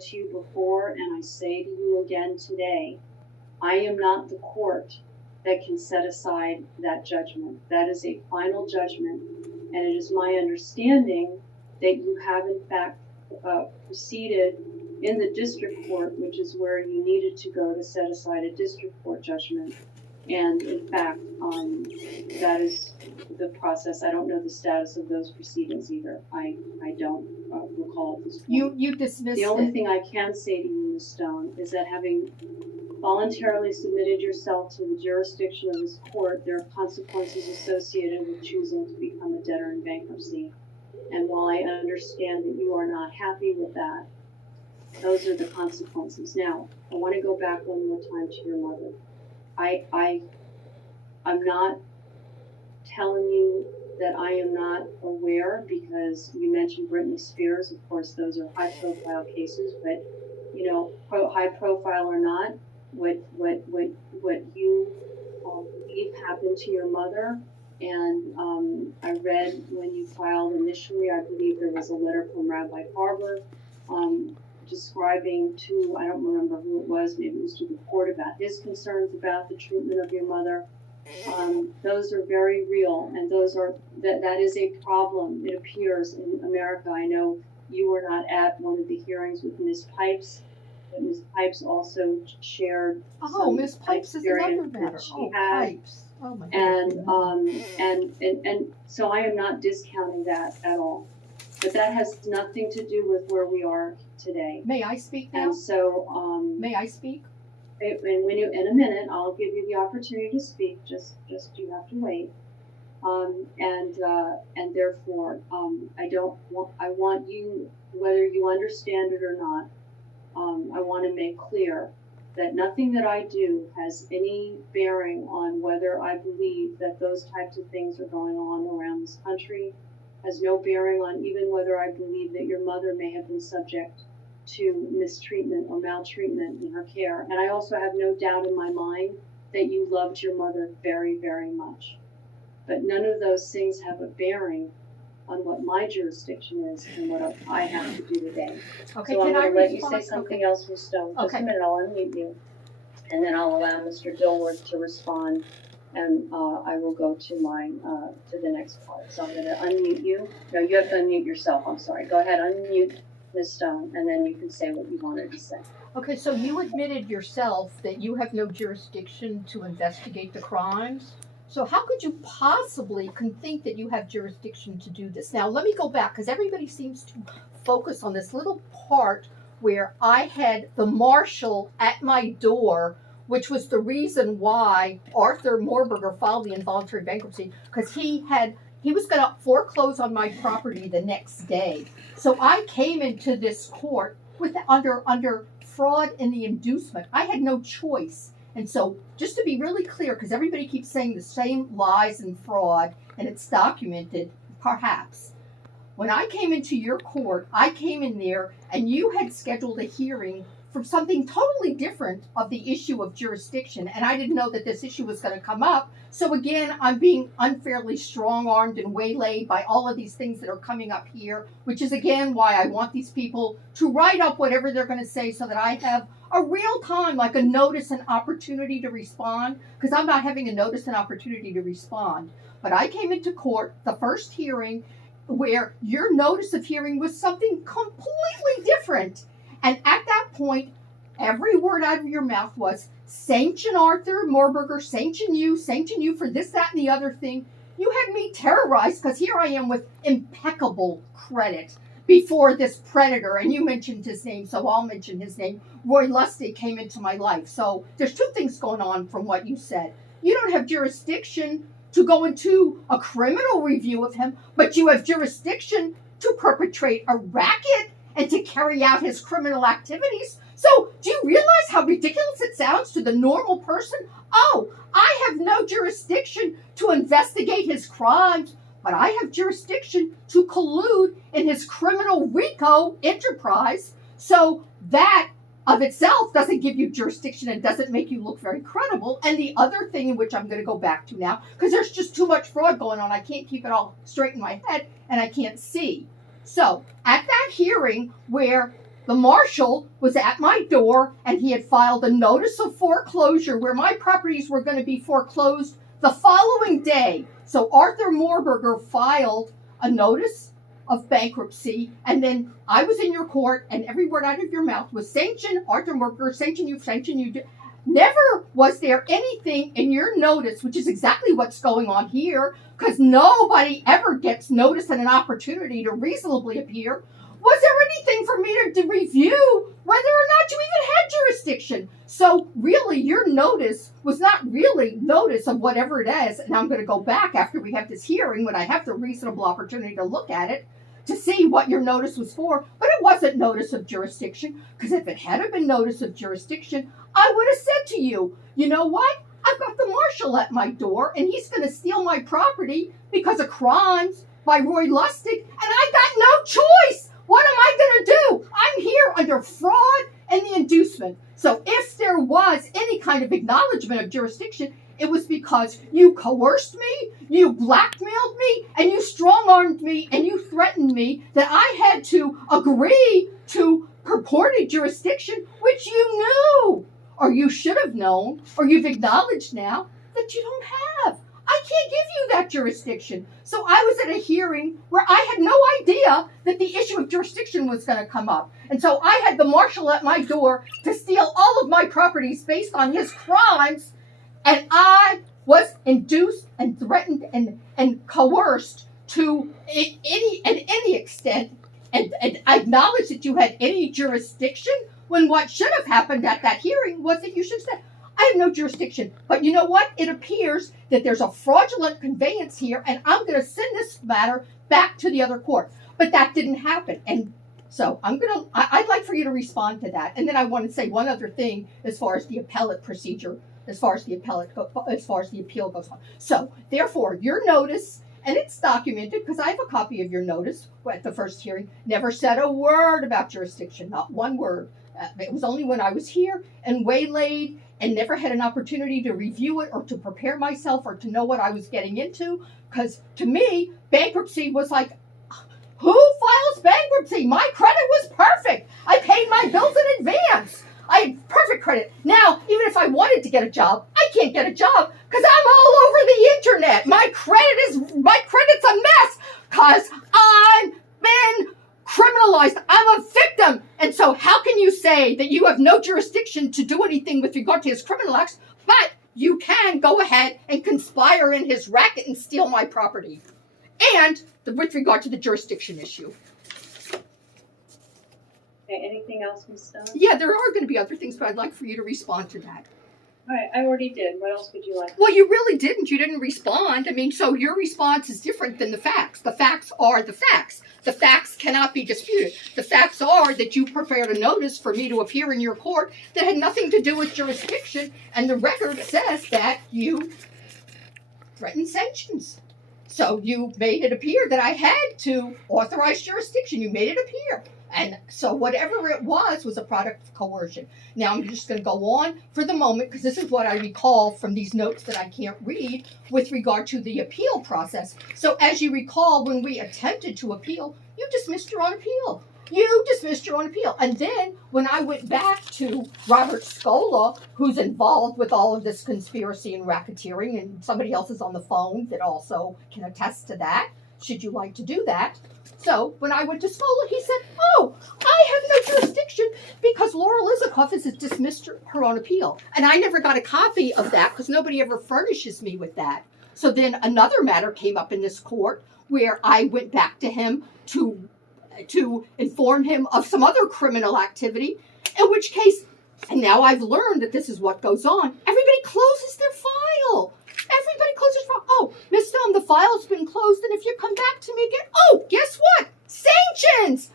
to you before, and I say to you again today, I am not the court that can set aside that judgment. That is a final judgment, and it is my understanding that you have in fact proceeded in the district court, which is where you needed to go to set aside a district court judgment. And in fact, that is the process. I don't know the status of those proceedings either. I don't recall at this point. You dismissed The only thing I can say to you, Ms. Stone, is that having voluntarily submitted yourself to the jurisdiction of this court, there are consequences associated with choosing to become a debtor in bankruptcy. And while I understand that you are not happy with that, those are the consequences. Now, I want to go back one more time to your mother. I'm not telling you that I am not aware, because you mentioned Britney Spears. Of course, those are high-profile cases, but you know, high profile or not, what you believe happened to your mother. And I read when you filed initially, I believe there was a letter from Rabbi Farber describing to, I don't remember who it was, maybe it was to the court, about his concerns about the treatment of your mother. Those are very real, and that is a problem, it appears, in America. I know you were not at one of the hearings with Ms. Pipes, but Ms. Pipes also shared Ms. Pipes is another matter. Pipes. Oh my goodness. And so I am not discounting that at all. But that has nothing to do with where we are today. May I speak now? And so, may I speak? In a minute, I'll give you the opportunity to speak. Just you have to wait. And therefore, I want you, whether you understand it or not, I want to make clear that nothing that I do has any bearing on whether I believe that those types of things are going on around this country. Has no bearing on even whether I believe that your mother may have been subject to mistreatment or maltreatment in her care. And I also have no doubt in my mind that you loved your mother very, very much. But none of those things have a bearing on what my jurisdiction is and what I have to do today. Okay, so I'm can I let you respond? say something else, Ms. Stone. Just Okay. a minute, I'll unmute you. And then I'll allow Mr. Dilworth to respond. And I will go to to the next part. So I'm going to unmute you. No, you have to unmute yourself. I'm sorry. Go ahead, unmute Ms. Stone, and then you can say what you wanted to say. Okay, so you admitted yourself that you have no jurisdiction to investigate the crimes. So how could you possibly think that you have jurisdiction to do this? Now, let me go back, because everybody seems to focus on this little part where I had the marshal at my door, which was the reason why Arthur Moorberger filed the involuntary bankruptcy, because he was going to foreclose on my property the next day. So I came into this court with under fraud and the inducement. I had no choice. And so just to be really clear, because everybody keeps saying the same lies and fraud, and it's documented, perhaps. When I came into your court, I came in there and you had scheduled a hearing for something totally different of the issue of jurisdiction, and I didn't know that this issue was going to come up. So again, I'm being unfairly strong-armed and waylaid by all of these things that are coming up here, which is again why I want these people to write up whatever they're going to say so that I have a real time, like a notice and opportunity to respond, because I'm not having a notice and opportunity to respond. But I came into court, the first hearing, where your notice of hearing was something completely different. And at that point, every word out of your mouth was, sanction Arthur Moorberger, sanction you for this, that, and the other thing. You had me terrorized, because here I am with impeccable credit before this predator, and you mentioned his name, so I'll mention his name. Roy Lustig came into my life. So there's two things going on from what you said. You don't have jurisdiction to go into a criminal review of him, but you have jurisdiction to perpetrate a racket and to carry out his criminal activities. So do you realize how ridiculous it sounds to the normal person? Oh, I have no jurisdiction to investigate his crimes, but I have jurisdiction to collude in his criminal RICO enterprise. So that of itself doesn't give you jurisdiction and doesn't make you look very credible. And the other thing, in which I'm going to go back to now, because there's just too much fraud going on, I can't keep it all straight in my head and I can't see. So at that hearing where the marshal was at my door and he had filed a notice of foreclosure where my properties were going to be foreclosed the following day. So Arthur Moorberger filed a notice of bankruptcy, and then I was in your court, and every word out of your mouth was sanction Arthur Moorberger, sanction you. Never was there anything in your notice, which is exactly what's going on here, because nobody ever gets notice and an opportunity to reasonably appear. Was there anything for me to review whether or not you even had jurisdiction? So really, your notice was not really notice of whatever it is. And I'm going to go back after we have this hearing when I have the reasonable opportunity to look at it to see what your notice was for. But it wasn't notice of jurisdiction, because if it had been notice of jurisdiction, I would have said to you, you know what? I've got the marshal at my door, and he's going to steal my property because of crimes by Roy Lustig, and I got no choice. What am I going to do? I'm here under fraud and the inducement. So if there was any kind of acknowledgement of jurisdiction, it was because you coerced me, you blackmailed me, and you strong-armed me, and you threatened me that I had to agree to purported jurisdiction, which you knew, or you should have known, or you've acknowledged now that you don't have. I can't give you that jurisdiction. So I was at a hearing where I had no idea that the issue of jurisdiction was going to come up. And so I had the marshal at my door to steal all of my properties based on his crimes. And I was induced and threatened and coerced to any extent. And I acknowledge that you had any jurisdiction, when what should have happened at that hearing was that you should have said, I have no jurisdiction. But you know what? It appears that there's a fraudulent conveyance here, and I'm going to send this matter back to the other court. But that didn't happen. And so I'd like for you to respond to that. And then I want to say one other thing as far as the appellate procedure, as far as the appeal goes on. So therefore, your notice, and it's documented because I have a copy of your notice at the first hearing, never said a word about jurisdiction, not one word. It was only when I was here and waylaid and never had an opportunity to review it or to prepare myself or to know what I was getting into. Because to me, bankruptcy was like, who files bankruptcy? My credit was perfect. I paid my bills in advance. I had perfect credit. Now, even if I wanted to get a job, I can't get a job because I'm all over the internet. My credit's a mess because I've been criminalized. I'm a victim. And so how can you say that you have no jurisdiction to do anything with regard to his criminal acts, but you can go ahead and conspire in his racket and steal my property? And with regard to the jurisdiction issue. Okay, anything else, Ms. Stone? Yeah, there are going to be other things, but I'd like for you to respond to that. All right, I already did. What else would you like? Well, you really didn't. You didn't respond. I mean, so your response is different than the facts. The facts are the facts. The facts cannot be disputed. The facts are that you prepared a notice for me to appear in your court that had nothing to do with jurisdiction, and the record says that you threatened sanctions. So you made it appear that I had to authorize jurisdiction. You made it appear. And so whatever it was a product of coercion. Now I'm just going to go on for the moment because this is what I recall from these notes that I can't read with regard to the appeal process. So as you recall, when we attempted to appeal, you dismissed your own appeal. And then when I went back to Robert Scola, who's involved with all of this conspiracy and racketeering, and somebody else is on the phone that also can attest to that, should you like to do that. So when I went to Scola, he said, oh, I have no jurisdiction because Laurel Isikoff has dismissed her on appeal. And I never got a copy of that because nobody ever furnishes me with that. So then another matter came up in this court where I went back to him to inform him of some other criminal activity, in which case, and now I've learned that this is what goes on, everybody closes their file. Everybody closes their file. Oh, Miss Stone, the file's been closed, and if you come back to me again, oh, guess what? Sanctions.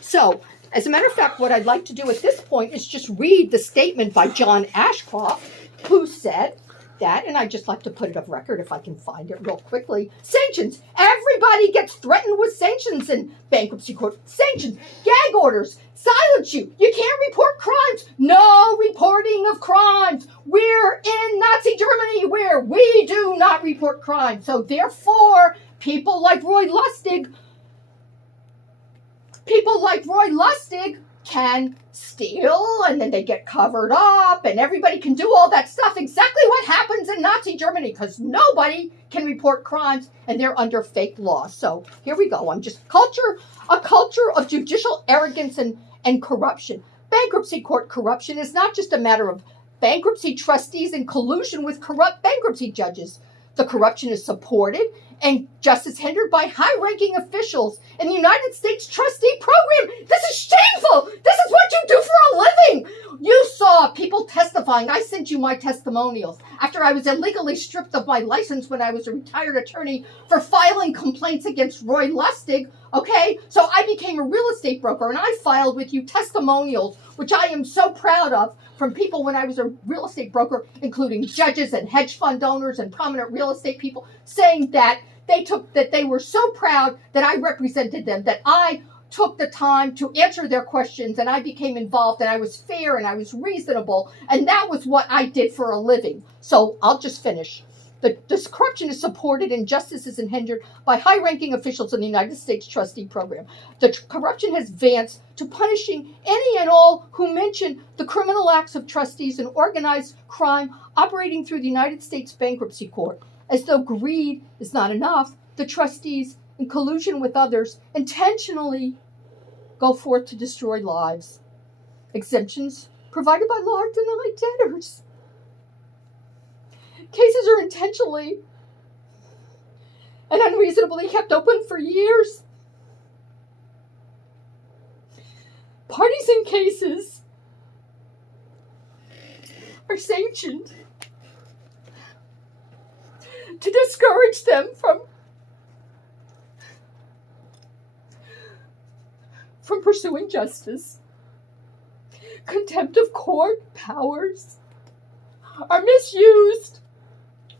So, as a matter of fact, what I'd like to do at this point is just read the statement by John Ashcroft, who said that, and I'd just like to put it of record if I can find it real quickly. Sanctions. Everybody gets threatened with sanctions in bankruptcy court. Sanctions. Gag orders. Silence you. You can't report crimes. No reporting of crimes. We're in Nazi Germany where we do not report crimes. So therefore, people like Roy Lustig can steal and then they get covered up and everybody can do all that stuff. Exactly what happens in Nazi Germany, because nobody can report crimes and they're under fake law. So here we go. I'm just a culture of judicial arrogance and corruption. Bankruptcy court corruption is not just a matter of bankruptcy trustees in collusion with corrupt bankruptcy judges. The corruption is supported and justice hindered by high-ranking officials in the United States trustee program. This is shameful. This is what you do for a living. You saw people testifying. I sent you my testimonials after I was illegally stripped of my license when I was a retired attorney for filing complaints against Roy Lustig. Okay, so I became a real estate broker and I filed with you testimonials, which I am so proud of, from people when I was a real estate broker, including judges and hedge fund owners and prominent real estate people, saying that they were so proud that I represented them, that I took the time to answer their questions and I became involved and I was fair and I was reasonable, and that was what I did for a living. So I'll just finish. This corruption is supported and justice is hindered by high-ranking officials in the United States trustee program. The corruption has advanced to punishing any and all who mention the criminal acts of trustees and organized crime operating through the United States Bankruptcy Court. As though greed is not enough, the trustees, in collusion with others, intentionally go forth to destroy lives. Exemptions provided by law deny debtors. Cases are intentionally and unreasonably kept open for years. Parties in cases are sanctioned to discourage them from pursuing justice. Contempt of court powers are misused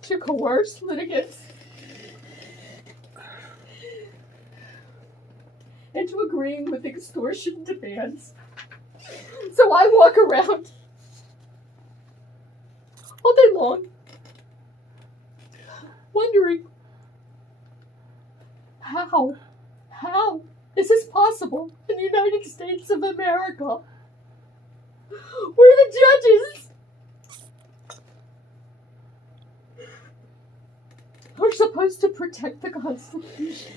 to coerce litigants into agreeing with extortion demands. So I walk around all day long wondering, how is this possible in the United States of America, where the judges are supposed to protect the Constitution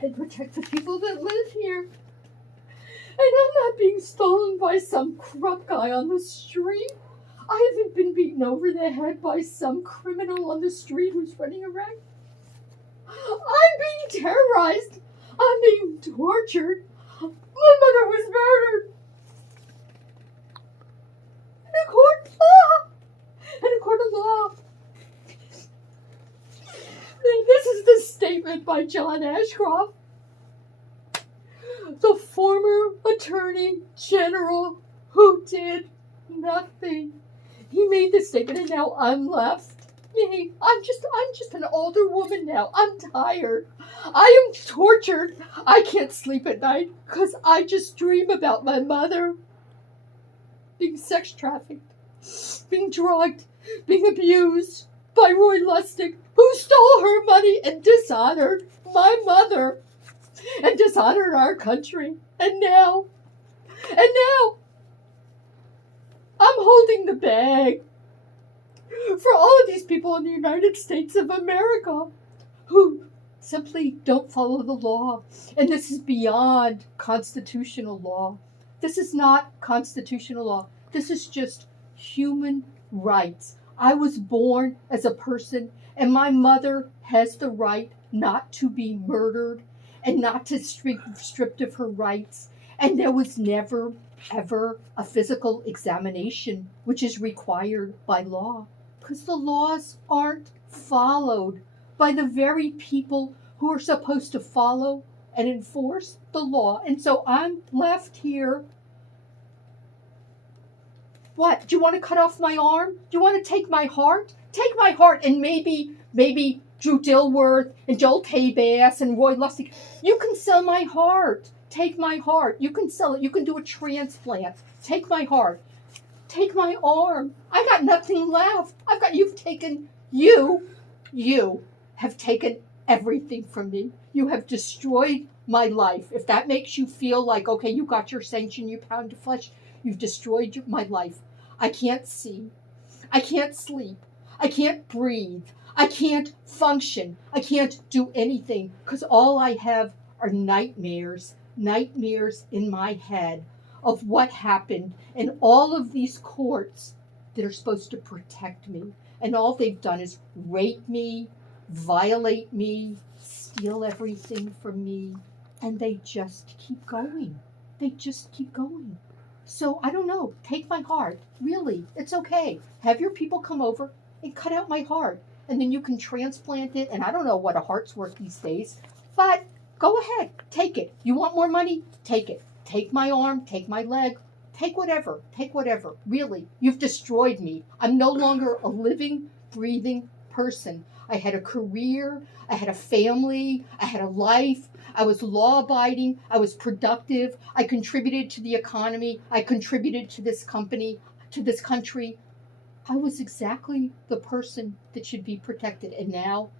and protect the people that live here, and I'm not being stolen by some corrupt guy on the street. I haven't been beaten over the head by some criminal on the street who's running around. I'm being terrorized. I'm being tortured. My mother was murdered. In a court of law. And this is the statement by John Ashcroft, the former Attorney General who did nothing. He made this statement, and now I'm left. Me, I'm just an older woman now. I'm tired. I am tortured. I can't sleep at night because I just dream about my mother being sex trafficked, being drugged, being abused by Roy Lustig, who stole her money and dishonored my mother and dishonored our country. And now I'm holding the bag for all of these people in the United States of America who simply don't follow the law. And this is beyond constitutional law. This is not constitutional law. This is just human rights. I was born as a person, and my mother has the right not to be murdered and not to stripped of her rights. And there was never, ever a physical examination, which is required by law, because the laws aren't followed by the very people who are supposed to follow and enforce the law. And so I'm left here. What? Do you want to cut off my arm? Do you want to take my heart? Take my heart, and maybe Drew Dilworth and Joel Tabass and Roy Lustig. You can sell my heart. Take my heart. You can sell it. You can do a transplant. Take my heart. Take my arm. I got nothing left. You have taken everything from me. You have destroyed my life. If that makes you feel like, okay, you got your sanction, you pound of flesh, you've destroyed my life. I can't see. I can't sleep. I can't breathe. I can't function. I can't do anything because all I have are nightmares, nightmares in my head of what happened in all of these courts that are supposed to protect me. And all they've done is rape me, violate me, steal everything from me, and they just keep going. They just keep going. So I don't know. Take my heart. Really, it's okay. Have your people come over and cut out my heart. And then you can transplant it. And I don't know what a heart's worth these days. But go ahead. Take it. You want more money? Take it. Take my arm. Take my leg. Take whatever. Take whatever. Really, you've destroyed me. I'm no longer a living, breathing person. I had a career. I had a family. I had a life. I was law abiding. I was productive. I contributed to the economy. I contributed to this company, to this country. I was exactly the person that should be protected. And now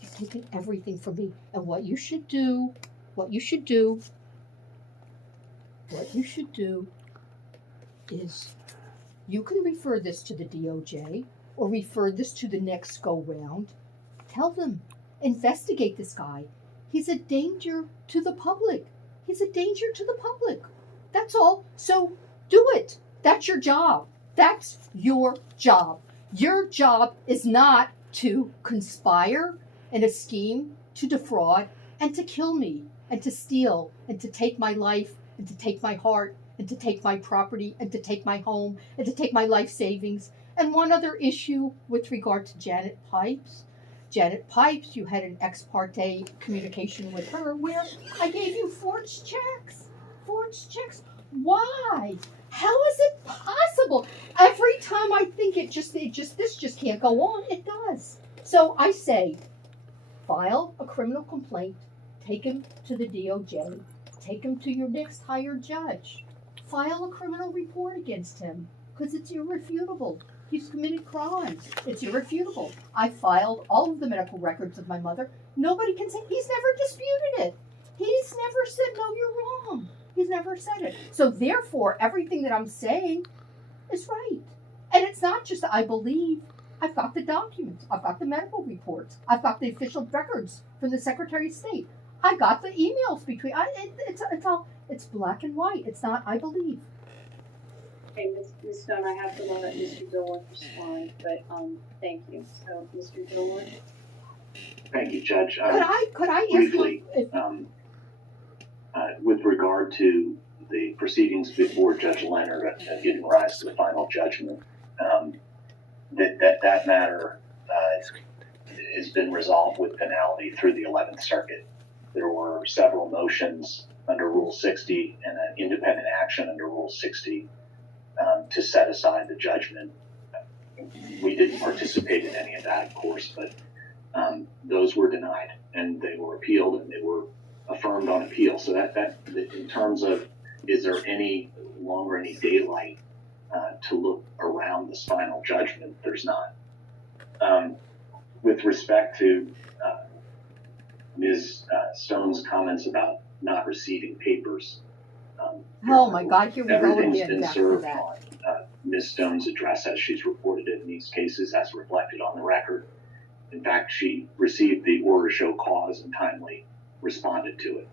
you've taken everything from me. And what you should do is you can refer this to the DOJ or refer this to the next go round. Tell them, investigate this guy. He's a danger to the public. He's a danger to the public. That's all. So do it. That's your job. That's your job. Your job is not to conspire in a scheme to defraud and to kill me and to steal and to take my life and to take my heart and to take my property and to take my home and to take my life savings. And one other issue with regard to Janet Pipes. Janet Pipes, you had an ex parte communication with her where I gave you forged checks. Forged checks. Why? How is it possible? Every time I think this just can't go on, it does. So I say, file a criminal complaint, take him to the DOJ, take him to your next hired judge, file a criminal report against him because it's irrefutable. He's committed crimes. It's irrefutable. I filed all of the medical records of my mother. Nobody can say, he's never disputed it. He's never said, no, you're wrong. He's never said it. So therefore, everything that I'm saying is right. And it's not just that I believe. I've got the documents. I've got the medical reports. I've got the official records from the Secretary of State. I got the emails between. It's black and white. It's not, I believe. Okay, Ms. Stone, I have to let Mr. Dilworth respond, but thank you. So, Mr. Dilworth? Thank you, Judge. Could I briefly, with regard to the proceedings before Judge Leonard giving rise to the final judgment, that matter has been resolved with finality through the 11th Circuit. There were several motions under Rule 60 and an independent action under Rule 60 to set aside the judgment. We didn't participate in any of that, of course, but those were denied and they were appealed and they were affirmed on appeal. So that in terms of, is there any longer any daylight to look around this final judgment? There's not. With respect to Ms. Stone's comments about not receiving papers, oh my God, here we go everything's again. been served on Ms. Stone's address as she's reported it in these cases, as reflected on the record. In fact, she received the order to show cause and timely responded to it.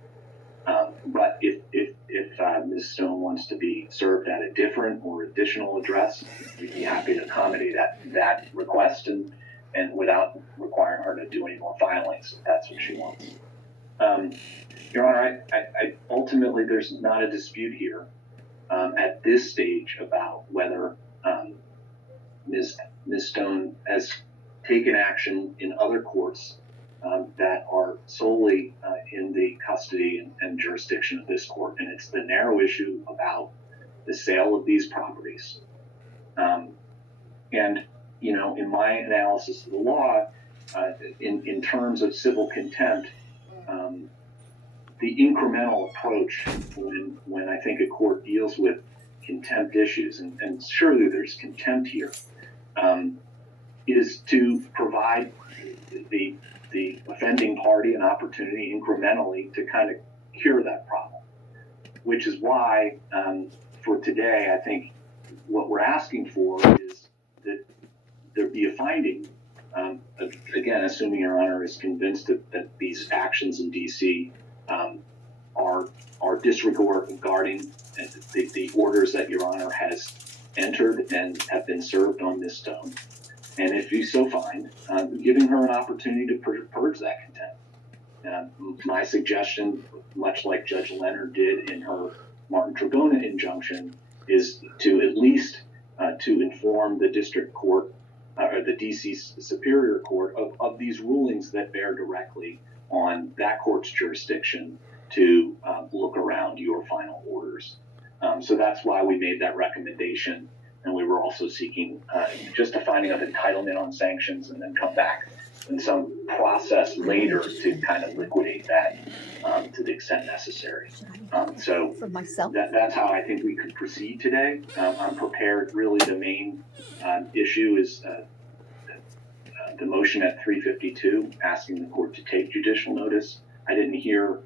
But if Ms. Stone wants to be served at a different or additional address, we'd be happy to accommodate that request and without requiring her to do any more filings, if that's what she wants. Your Honor, I ultimately there's not a dispute here at this stage about whether Ms. Stone has taken action in other courts that are solely in the custody and jurisdiction of this court, and it's the narrow issue about the sale of these properties. And you know, in my analysis of the law, in terms of civil contempt, the incremental approach when I think a court deals with contempt issues, and surely there's contempt here, is to provide the offending party an opportunity incrementally to kind of cure that problem, which is why for today, I think what we're asking for is that there be a finding, again, assuming Your Honor is convinced that these actions in DC are disregarding the orders that Your Honor has entered and have been served on Ms. Stone. And if you so find, giving her an opportunity to purge that contempt. My suggestion, much like Judge Leonard did in her Martin Tragona injunction, is to at least to inform the district court or the DC Superior Court of these rulings that bear directly on that court's jurisdiction to look around your final orders. So that's why we made that recommendation. And we were also seeking just a finding of entitlement on sanctions and then come back in some process later to kind of liquidate that to the extent necessary. So that's how I think we could proceed today. I'm prepared. Really, the main issue is the motion at 352 asking the court to take judicial notice. I didn't hear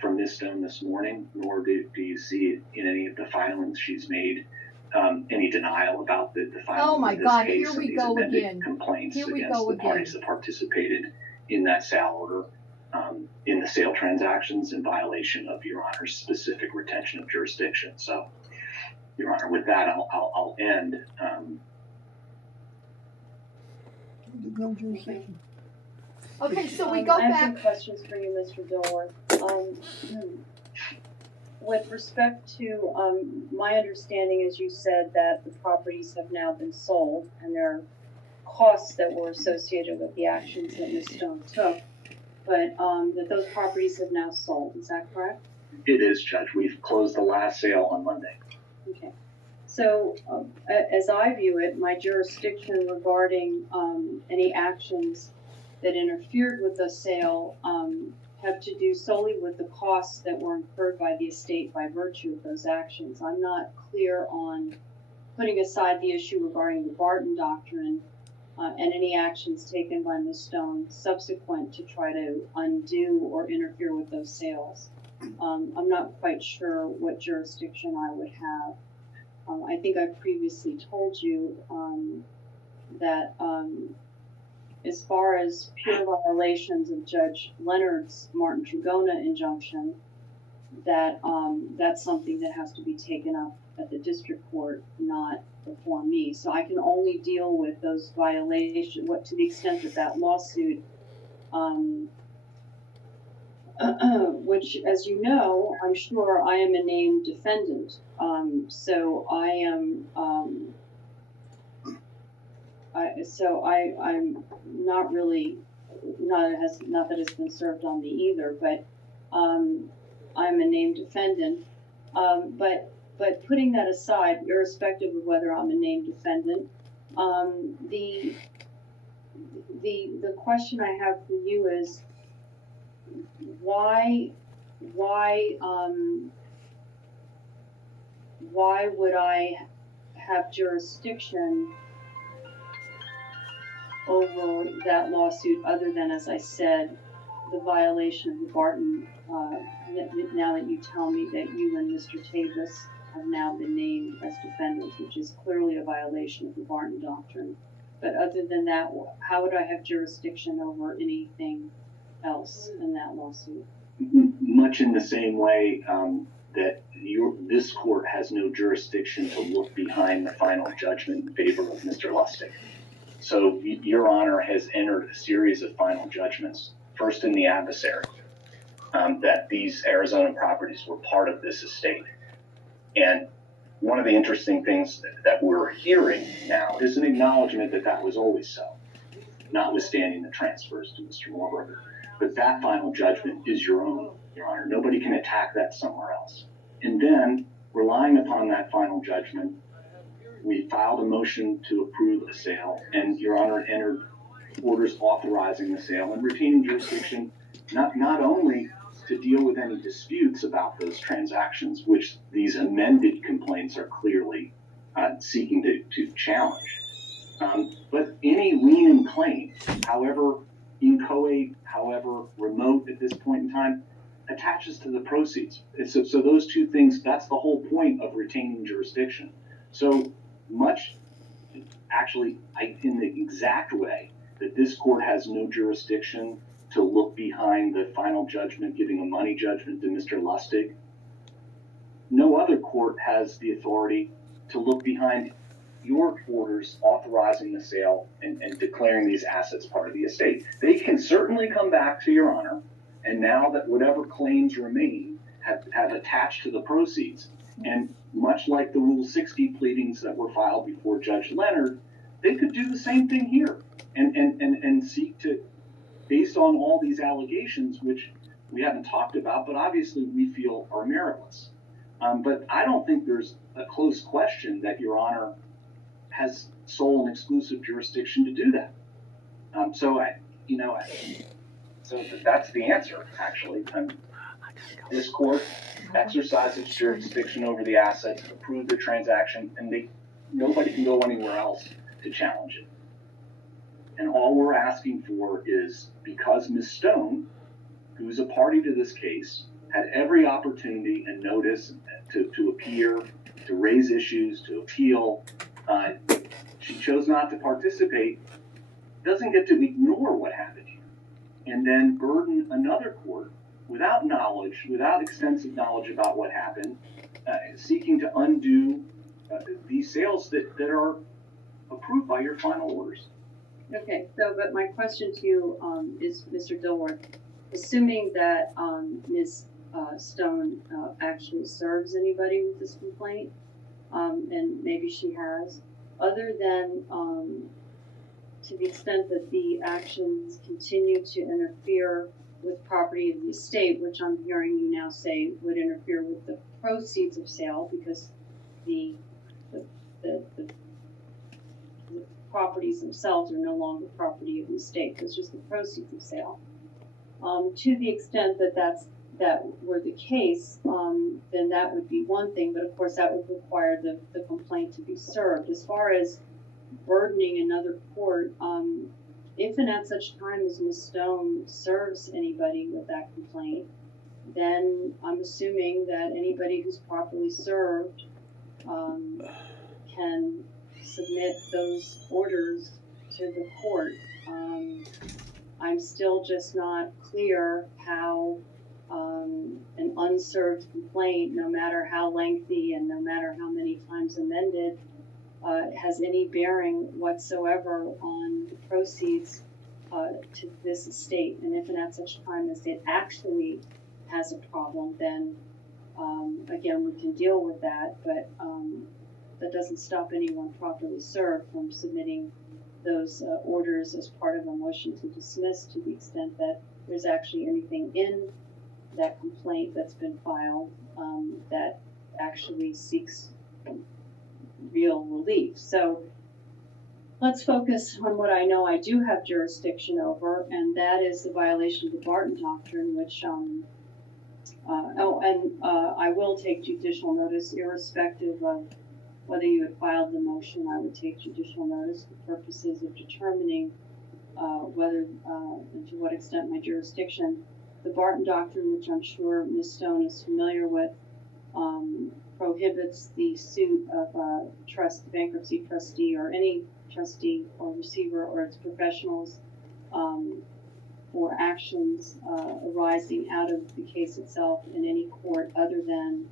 from Ms. Stone this morning, nor do you see in any of the filings she's made any denial about the filing Oh my of this God, case here we and these go amended again. complaints Here we against go the again. parties that participated in that sale order in the sale transactions in violation of Your Honor's specific retention of jurisdiction. So, Your Honor, with that, I'll end. No jurisdiction. Okay, so we go I have back. some questions for you, Mr. Dilworth. With respect to, my understanding is you said that the properties have now been sold and there are costs that were associated with the actions that Ms. Stone took, but that those properties have now sold. Is that correct? It is, Judge. We've closed the last sale on Monday. Okay. So, as I view it, my jurisdiction regarding any actions that interfered with the sale have to do solely with the costs that were incurred by the estate by virtue of those actions. I'm not clear on putting aside the issue regarding the Barton Doctrine and any actions taken by Ms. Stone subsequent to try to undo or interfere with those sales. I'm not quite sure what jurisdiction I would have. I think I previously told you that as far as pure violations of Judge Leonard's Martin Tragona injunction, that that's something that has to be taken up at the district court, not before me. So I can only deal with those violations, to the extent that that lawsuit, which, as you know, I'm sure I am a named defendant. So I am, I'm not really, not that it's been served on me either, but I'm a named defendant. But putting that aside, irrespective of whether I'm a named defendant, the question I have for you is why would I have jurisdiction over that lawsuit other than, as I said, the violation of the Barton, now that you tell me that you and Mr. Tavis have now been named as defendants, which is clearly a violation of the Barton Doctrine. But other than that, how would I have jurisdiction over anything else in that lawsuit? Much in the same way that this court has no jurisdiction to look behind the final judgment in favor of Mr. Lustig. So Your Honor has entered a series of final judgments, first in the adversary, that these Arizona properties were part of this estate. And one of the interesting things that we're hearing now is an acknowledgement that that was always so, notwithstanding the transfers to Mr. Moorberger. But that final judgment is your own, Your Honor. Nobody can attack that somewhere else. And then, relying upon that final judgment, we filed a motion to approve the sale, and Your Honor entered orders authorizing the sale and retaining jurisdiction, not only to deal with any disputes about those transactions, which these amended complaints are clearly seeking to challenge, but any lien and claim, however inchoate, however remote at this point in time, attaches to the proceeds. So those two things, that's the whole point of retaining jurisdiction. So much, actually, in the exact way that this court has no jurisdiction to look behind the final judgment, giving a money judgment to Mr. Lustig, no other court has the authority to look behind your orders authorizing the sale and declaring these assets part of the estate. They can certainly come back to Your Honor, and now that whatever claims remain have attached to the proceeds, and much like the Rule 60 pleadings that were filed before Judge Leonard, they could do the same thing here and seek to, based on all these allegations, which we haven't talked about, but obviously we feel are meritless. But I don't think there's a close question that Your Honor has sole and exclusive jurisdiction to do that. So that's the answer, actually. This court exercised its jurisdiction over the assets, approved the transaction, and nobody can go anywhere else to challenge it. And all we're asking for is, because Ms. Stone, who's a party to this case, had every opportunity and notice to appear, to raise issues, to appeal, she chose not to participate, doesn't get to ignore what happened here, and then burden another court without knowledge, without extensive knowledge about what happened, seeking to undo these sales that are approved by your final orders. Okay, so, but my question to you is, Mr. Dilworth, assuming that Ms. Stone actually serves anybody with this complaint, and maybe she has, other than to the extent that the actions continue to interfere with property of the estate, which I'm hearing you now say would interfere with the proceeds of sale, because the properties themselves are no longer property of the estate, it's just the proceeds of sale. To the extent that that were the case, then that would be one thing, but of course that would require the complaint to be served. As far as burdening another court, if and at such time as Ms. Stone serves anybody with that complaint, then I'm assuming that anybody who's properly served can submit those orders to the court. I'm still just not clear how an unserved complaint, no matter how lengthy and no matter how many times amended, has any bearing whatsoever on the proceeds to this estate. And if and at such time as it actually has a problem, then again, we can deal with that, but that doesn't stop anyone properly served from submitting those orders as part of a motion to dismiss, to the extent that there's actually anything in that complaint that's been filed that actually seeks real relief. So let's focus on what I know I do have jurisdiction over, and that is the violation of the Barton Doctrine, which I will take judicial notice irrespective of whether you had filed the motion. I would take judicial notice for purposes of determining whether and to what extent my jurisdiction. The Barton Doctrine, which I'm sure Ms. Stone is familiar with, prohibits the suit of a bankruptcy trustee or any trustee or receiver or its professionals for actions arising out of the case itself in any court other than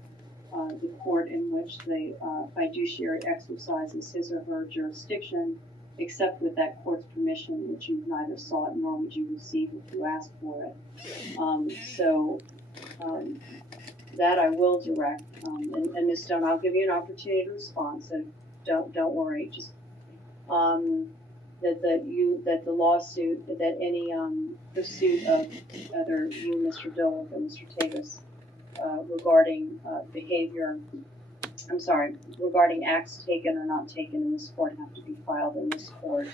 the court in which the fiduciary exercises his or her jurisdiction, except with that court's permission, which you neither sought nor would you receive if you asked for it. That I will direct, and Ms. Stone, I'll give you an opportunity to respond, so don't worry. Just that the lawsuit, that any pursuit of either you, Mr. Dilworth, or Mr. Tavis, regarding regarding acts taken or not taken in this court have to be filed in this court.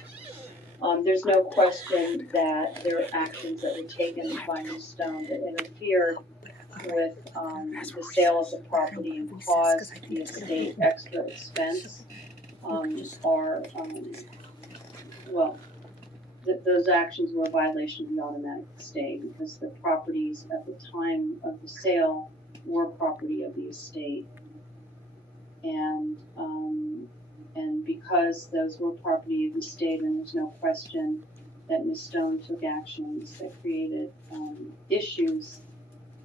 There's no question that there are actions that were taken by Ms. Stone that interfered with the sale of the property and caused the estate extra expense, that those actions were a violation of the automatic stay because the properties at the time of the sale were property of the estate. And because those were property of the estate, and there's no question that Ms. Stone took actions that created issues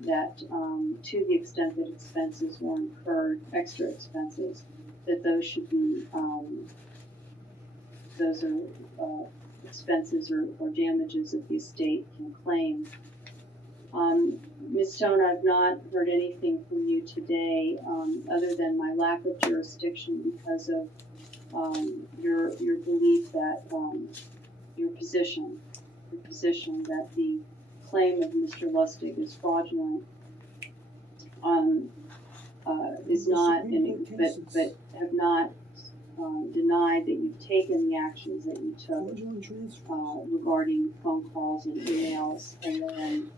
that, to the extent that expenses were incurred, extra expenses, that those should be, those are expenses or damages that the estate can claim. Ms. Stone, I've not heard anything from you today other than my lack of jurisdiction because of your belief that your position that the claim of Mr. Lustig is fraudulent is not, but have not denied that you've taken the actions that you took Fraudulent transfer. regarding phone calls and emails, and then